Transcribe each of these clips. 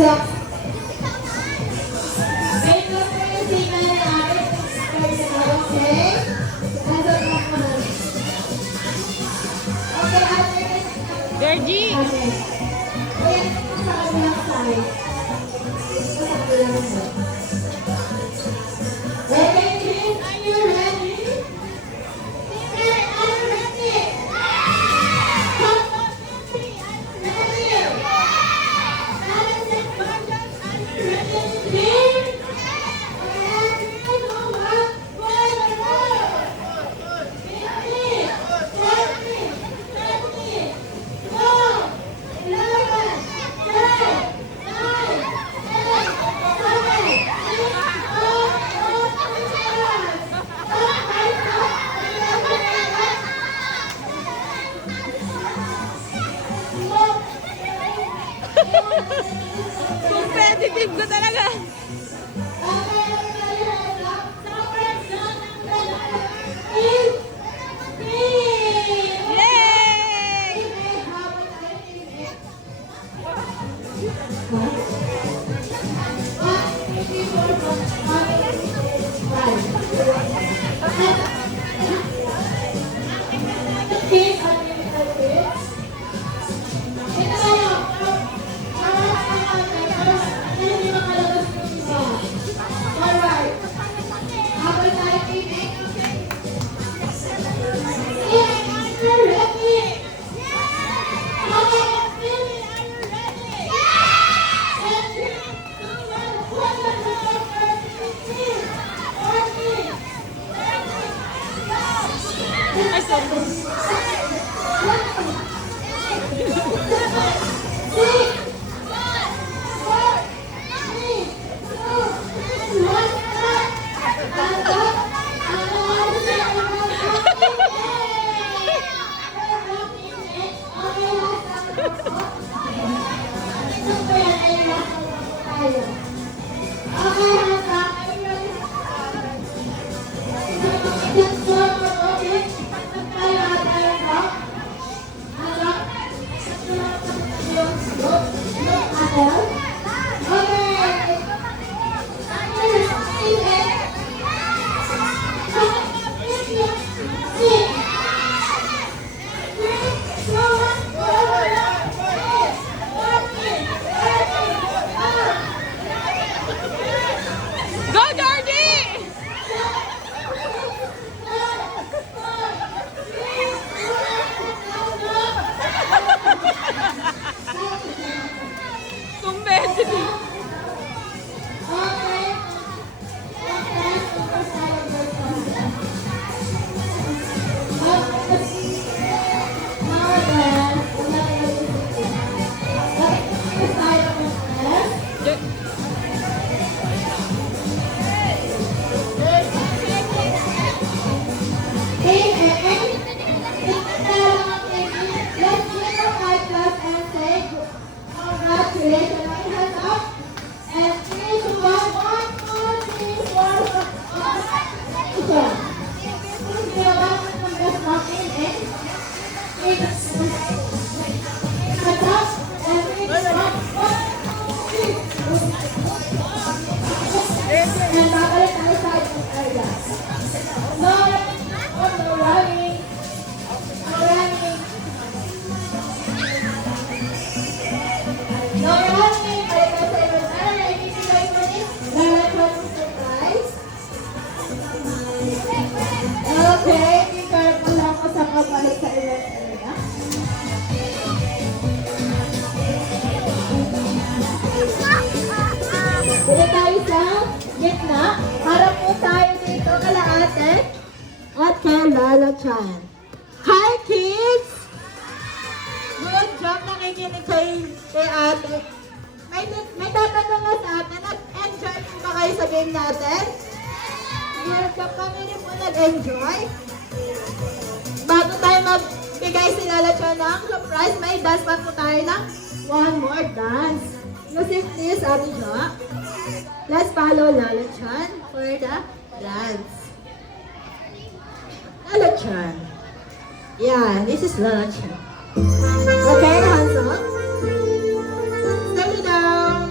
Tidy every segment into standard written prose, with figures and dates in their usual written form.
Sergi! Competitive ko talaga. Yay! Ay, go, Georgie! Competitive. Dito tayo sa gitna. Harap po tayo dito kala ate at kay Lala Chan. Hi kids! Good job nakikinig kay ate. May tatanong na sa atin. Nag-enjoy po ba kayo sa game natin? Good job, kami rin po nag-enjoy. Bago tayo magbigay si Lala Chan ng surprise, may dance pa po tayo ng one more dance. Music please, Ate Jo. Let's follow Lala Chan for the dance. Lala Chan. Yeah, this is Lala Chan. Okay, hands up. Step it down.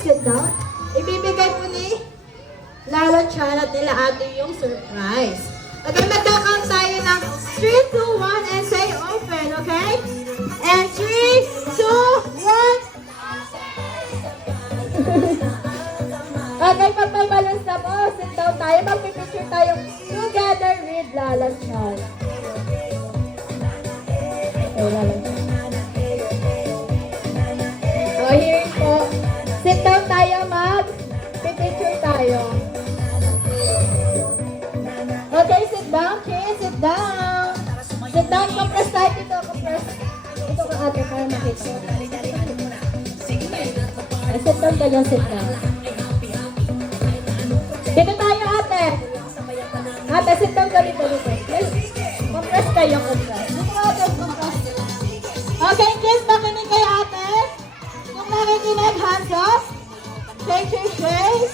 sit down. Ibibigay po ni Lala Chan at nila ate yung surprise. Okay, magkakount tayo ng 3, 2, 1 and say open, okay? And 3, 2, 1. Okay, pag may balance na po, sit down tayo. Magpipicture tayo together with Lala Chan. Okay, Lala Chan. So, here po. Sit down tayo, mag-picture tayo. Okay, sit down, kids. Sit down. Sit down. Compress tayo dito. Compress. Ito ka ate para makita. Sit down tayo. Sit down. Dito tayo ate. Ate, sit down ka dito. Compress kayo. Compress. Dito ka ate. Compress. Okay, kids. Makinig kayo ate. Kung nakikinig, hands up. Shake, shake, shake.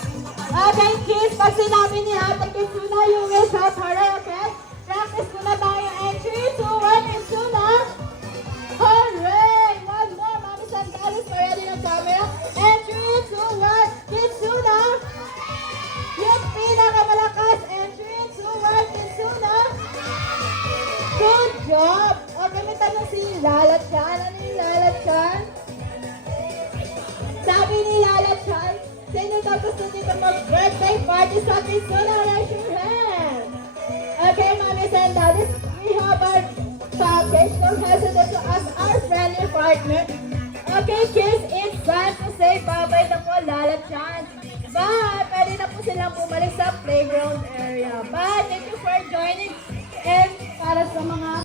Okay, kids. Pag sinabi ni ate Kitsuna, you will shout hooray, okay? Practice muna tayo. And 3, 2, 1, Kitsuna. Hooray! One more. Mami Sandales, ready ng camera. And 3, 2, 1, Kitsuna. Yung pinakamalakas. And 3, 2, 1, Kitsuna. Good job. Okay, may tanong si Lala Chan. Ano yung Lala Chan? Sabi ni Lala Chan, sino daw gusto dito mag-birthday party sa Kitsuna? Raise your hand. Okay, Mami Sandales, we have our package. Don't hesitate to ask our friendly partner. Okay, kids, it's time to say bye-bye na po, Lala Chan. Bye! Pwede na po silang bumalik sa playground area. Bye! Thank you for joining. And para sa mga